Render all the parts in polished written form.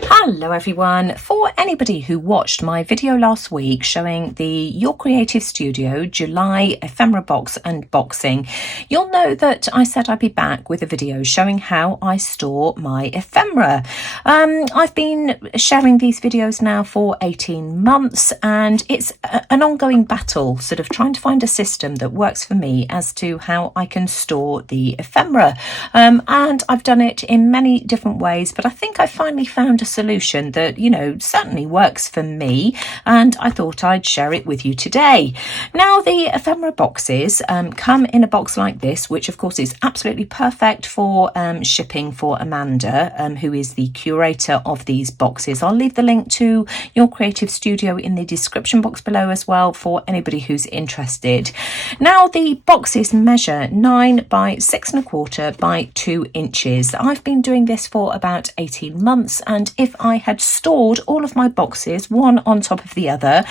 Hello everyone. For anybody who watched my video last week showing the Your Creative Studio July ephemera box unboxing, you'll know that I said I'd be back with a video showing how I store my ephemera. I've been sharing these videos now for 18 months and it's an ongoing battle, sort of trying to find a system that works for me as to how I can store the ephemera. And I've done it in many different ways, but I think I finally found a solution that, certainly works for me, and I thought I'd share it with you today. Now, the ephemera boxes come in a box like this, which of course is absolutely perfect for shipping for Amanda, who is the curator of these boxes. I'll leave the link to Your Creative Studio in the description box below as well for anybody who's interested. Now, the boxes measure 9 by 6¼ by 2 inches. I've been doing this for about 18 months, and if I had stored all of my boxes one on top of the other,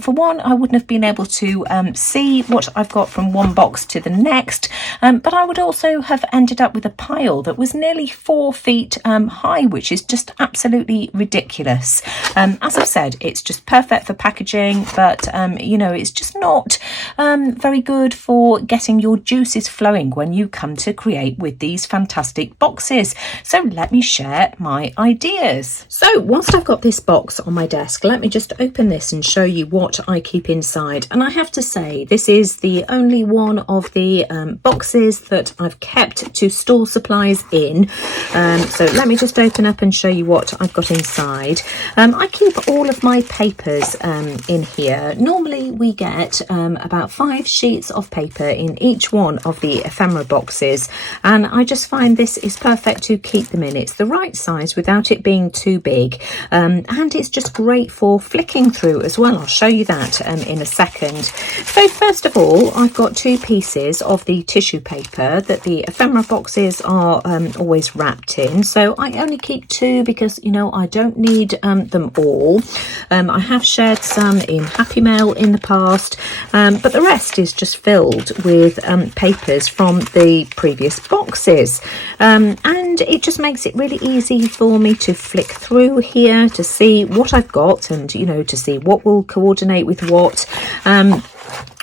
for one, I wouldn't have been able to see what I've got from one box to the next, but I would also have ended up with a pile that was nearly 4 feet high, which is just absolutely ridiculous. As I've said, it's just perfect for packaging, but it's just not very good for getting your juices flowing when you come to create with these fantastic boxes. So let me share my ideas. So whilst I've got this box on my desk, let me just open this and show you what I keep inside. And I have to say, this is the only one of the boxes that I've kept to store supplies in. So let me just open up and show you what I've got inside. I keep all of my papers in here. Normally we get about 5 sheets of paper in each one of the ephemera boxes, and I just find this is perfect to keep them in. It's the right size without it being too big, and it's just great for flicking through as well. I'll show you that in a second. So first of all, I've got 2 pieces of the tissue paper that the ephemera boxes are always wrapped in. So I only keep 2 because I don't need them all. I have shared some in Happy Mail in the past, but the rest is just filled with papers from the previous boxes, and it just makes it really easy for me to flick through here to see what I've got and to see what will coordinate with what.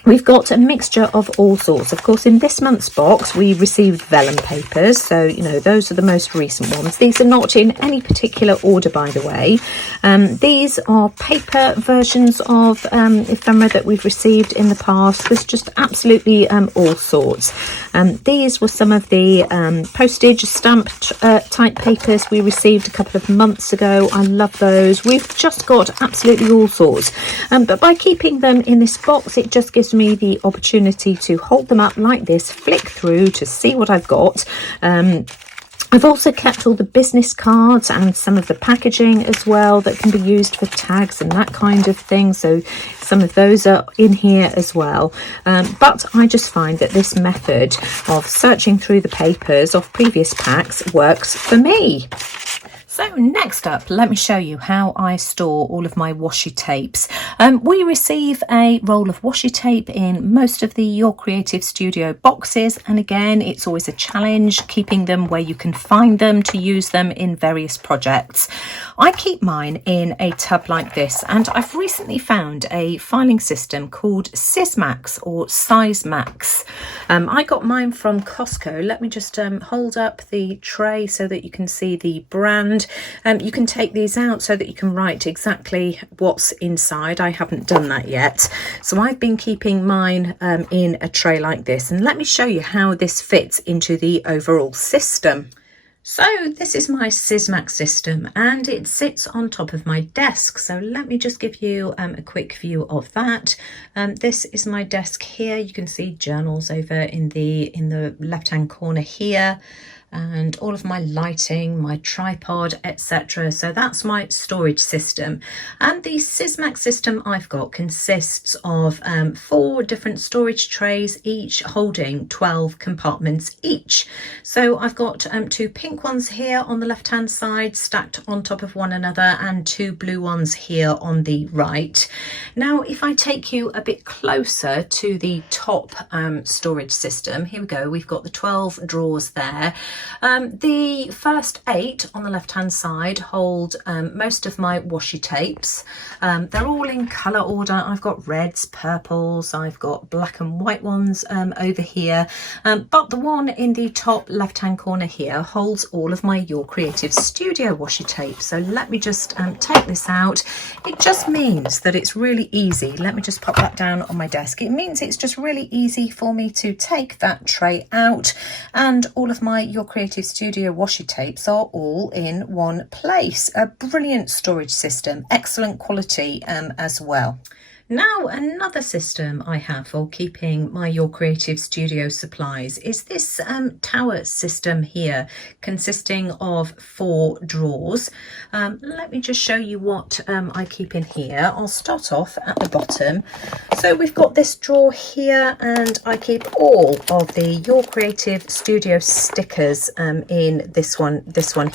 We've got a mixture of all sorts. Of course, in this month's box, we received vellum papers. So, those are the most recent ones. These are not in any particular order, by the way. These are paper versions of ephemera that we've received in the past. There's just absolutely all sorts. These were some of the postage stamp type papers we received a couple of months ago. I love those. We've just got absolutely all sorts. But by keeping them in this box, it just gives me the opportunity to hold them up like this, flick through to see what I've got. I've also kept all the business cards and some of the packaging as well that can be used for tags and that kind of thing. So some of those are in here as well. But I just find that this method of searching through the papers of previous packs works for me. So next up, let me show you how I store all of my washi tapes. We receive a roll of washi tape in most of the Your Creative Studio boxes, and again, it's always a challenge keeping them where you can find them to use them in various projects. I keep mine in a tub like this, and I've recently found a filing system called Sysmax or Sysmax. I got mine from Costco. Let me just hold up the tray so that you can see the brand. You can take these out so that you can write exactly what's inside. I haven't done that yet. So I've been keeping mine in a tray like this. And let me show you how this fits into the overall system. So this is my Sysmax system and it sits on top of my desk. So let me just give you a quick view of that. This is my desk here. You can see journals over in the left-hand corner here, and all of my lighting, my tripod, etc. So that's my storage system. And the Sysmax system I've got consists of 4 different storage trays, each holding 12 compartments each. So I've got 2 pink ones here on the left hand side stacked on top of one another, and 2 blue ones here on the right. Now if I take you a bit closer to the top storage system, here we go, we've got the 12 drawers there. The first 8 on the left hand side hold most of my washi tapes. They're all in colour order. I've got reds, purples, I've got black and white ones over here, but the one in the top left hand corner here holds all of my Your Creative Studio washi tape. So let me just take this out. It just means that it's really easy. Let me just pop that down on my desk. It means it's just really easy for me to take that tray out, and all of my Your Creative Studio washi tapes are all in one place. A brilliant storage system, excellent quality as well. Now, another system I have for keeping my Your Creative Studio supplies is this tower system here, consisting of 4 drawers. Let me just show you what I keep in here. I'll start off at the bottom. So we've got this drawer here, and I keep all of the Your Creative Studio stickers in this one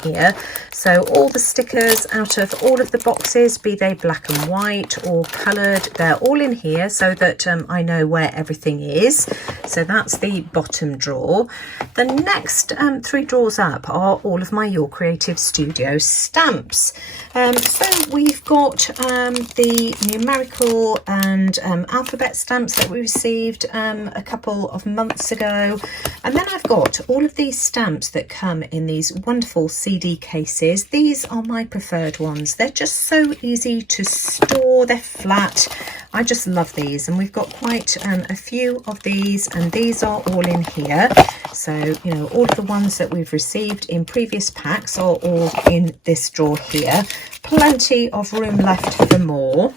here. So all the stickers out of all of the boxes, be they black and white or coloured, they're all in here so that I know where everything is. So that's the bottom drawer. The next 3 drawers up are all of my Your Creative Studio stamps. So we've got the numerical and alphabet stamps that we received a couple of months ago, and then I've got all of these stamps that come in these wonderful CD cases. These are my preferred ones. They're just so easy to store, they're flat. I just love these, and we've got quite a few of these, and these are all in here. So, you know, all of the ones that we've received in previous packs are all in this drawer here. Plenty of room left for more.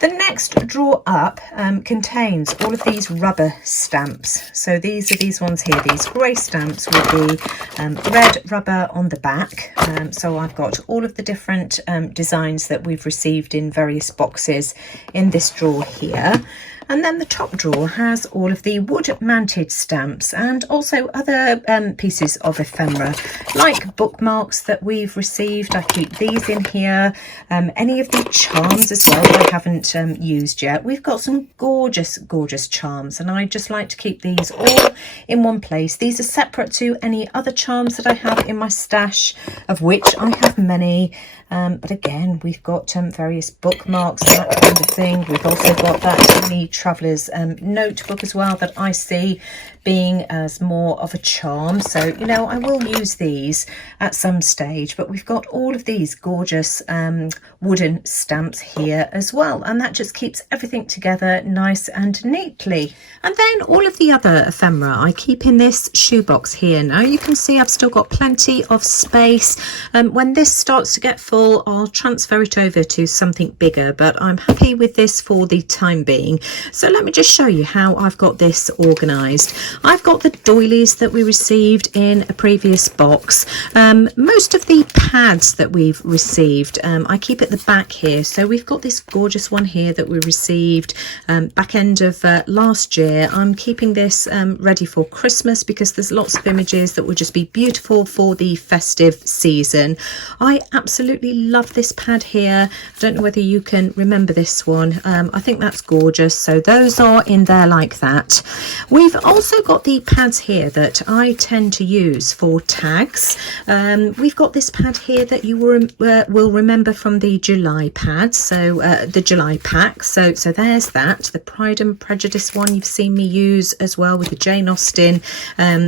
The next drawer up contains all of these rubber stamps. So these are these ones here, these grey stamps with the red rubber on the back. So I've got all of the different designs that we've received in various boxes in this drawer here. And then the top drawer has all of the wood mounted stamps and also other pieces of ephemera, like bookmarks that we've received. I keep these in here. Any of the charms as well that I haven't used yet. We've got some gorgeous, gorgeous charms, and I just like to keep these all in one place. These are separate to any other charms that I have in my stash, of which I have many. But again, we've got various bookmarks, that kind of thing. We've also got that mini traveller's notebook as well that I see being as more of a charm. So, you know, I will use these at some stage, but we've got all of these gorgeous wooden stamps here as well, and that just keeps everything together nice and neatly. And then all of the other ephemera I keep in this shoebox here. Now you can see I've still got plenty of space. When this starts to get full, I'll transfer it over to something bigger, but I'm happy with this for the time being. So let me just show you how I've got this organised. I've got the doilies that we received in a previous box. Most of the pads that we've received I keep at the back here. So we've got this gorgeous one here that we received back end of last year. I'm keeping this ready for Christmas because there's lots of images that will just be beautiful for the festive season. I absolutely love this pad here. I don't know whether you can remember this one. I think that's gorgeous. So those are in there like that. We've also got the pads here that I tend to use for tags. We've got this pad here that you will remember from the July pad, so the July pack. So there's that, the Pride and Prejudice one you've seen me use as well with the Jane Austen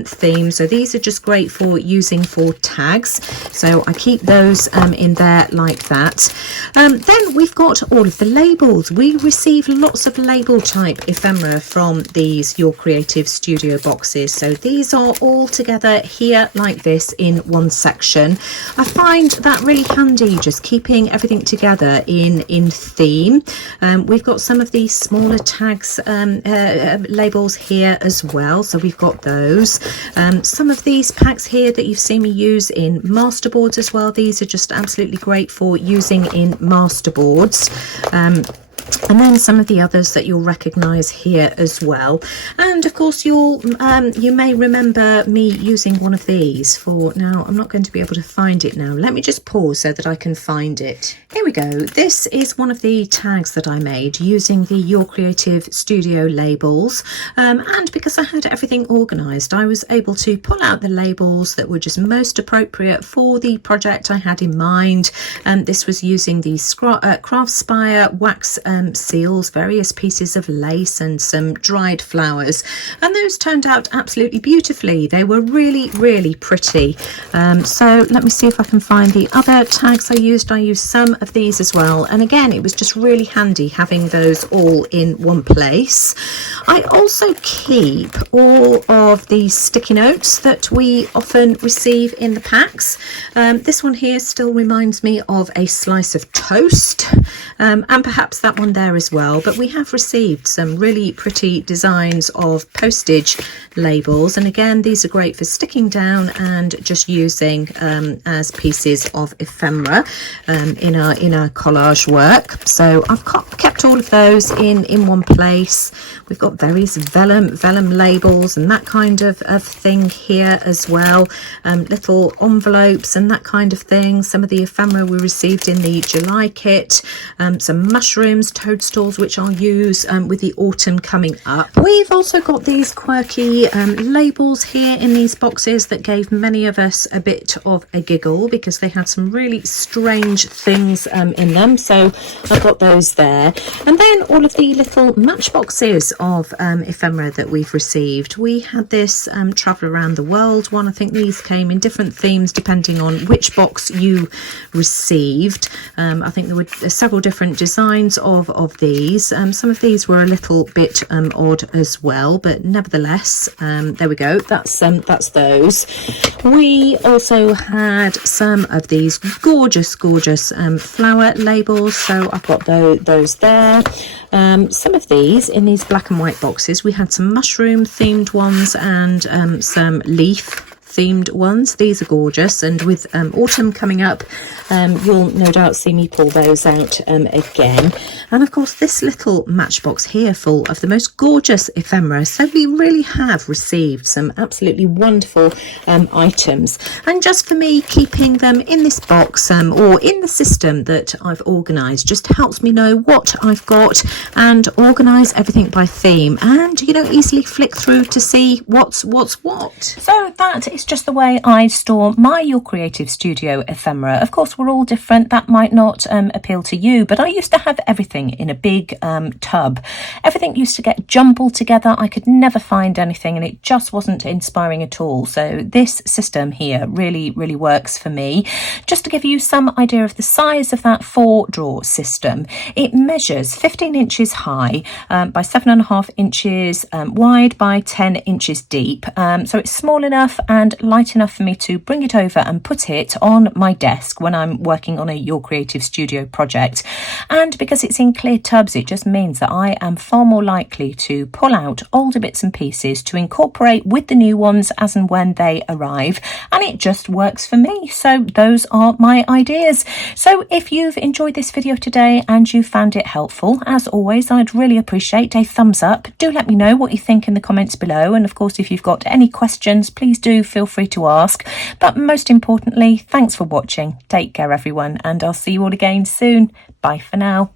theme. So these are just great for using for tags. So I keep those in there like that. Then we've got all of the labels. We receive lots of label type ephemera from these Your Creative Studio boxes. So these are all together here like this in one section. I find that really handy, just keeping everything together in theme. We've got some of these smaller tags labels here as well, so we've got those. Some of these packs here that you've seen me use in masterboards as well. These are just absolutely great for using in masterboards. And then some of the others that you'll recognise here as well. And of course you may remember me using one of these for, now I'm not going to be able to find it now. Let me just pause so that I can find it. Here we go. This is one of the tags that I made using the Your Creative Studio labels. And because I had everything organised, I was able to pull out the labels that were just most appropriate for the project I had in mind. This was using the Craft Spire wax seals, various pieces of lace and some dried flowers, and those turned out absolutely beautifully. They were really, really pretty. So let me see if I can find the other tags I used. I used some of these as well, and again it was just really handy having those all in one place. I also keep all of the sticky notes that we often receive in the packs. This one here still reminds me of a slice of toast, and perhaps that one there as well, but we have received some really pretty designs of postage labels, and again these are great for sticking down and just using as pieces of ephemera in our collage work. So I've kept all of those in one place. We've got various vellum labels and that kind of thing here as well, little envelopes and that kind of thing. Some of the ephemera we received in the July kit, some mushrooms, toadstools, which I'll use with the autumn coming up. We've also got these quirky labels here in these boxes that gave many of us a bit of a giggle because they had some really strange things in them, so I've got those there. And then all of the little matchboxes of ephemera that we've received. We had this travel around the world one. I think these came in different themes depending on which box you received. I think there were several different designs of these. Some of these were a little bit odd as well, but nevertheless, there we go. That's those. We also had some of these gorgeous flower labels, so I've got those there. Some of these in these black and white boxes, we had some mushroom themed ones and some leaf themed ones. These are gorgeous, and with autumn coming up, you'll no doubt see me pull those out again. And of course this little matchbox here full of the most gorgeous ephemera. So we really have received some absolutely wonderful items, and just for me keeping them in this box or in the system that I've organised just helps me know what I've got and organise everything by theme, and easily flick through to see what's what. So that is just the way I store my Your Creative Studio ephemera. Of course we're all different, that might not appeal to you, but I used to have everything in a big tub. Everything used to get jumbled together. I could never find anything and it just wasn't inspiring at all. So this system here really works for me. Just to give you some idea of the size of that 4-drawer system, it measures 15 inches high by 7.5 inches wide by 10 inches deep. So it's small enough and light enough for me to bring it over and put it on my desk when I'm working on a Your Creative Studio project. And because it's in clear tubs, it just means that I am far more likely to pull out older bits and pieces to incorporate with the new ones as and when they arrive, and it just works for me. So those are my ideas. So if you've enjoyed this video today and you found it helpful, as always I'd really appreciate a thumbs up. Do let me know what you think in the comments below, and of course if you've got any questions, please do feel free to ask. But most importantly, thanks for watching. Take care everyone, and I'll see you all again soon. Bye for now.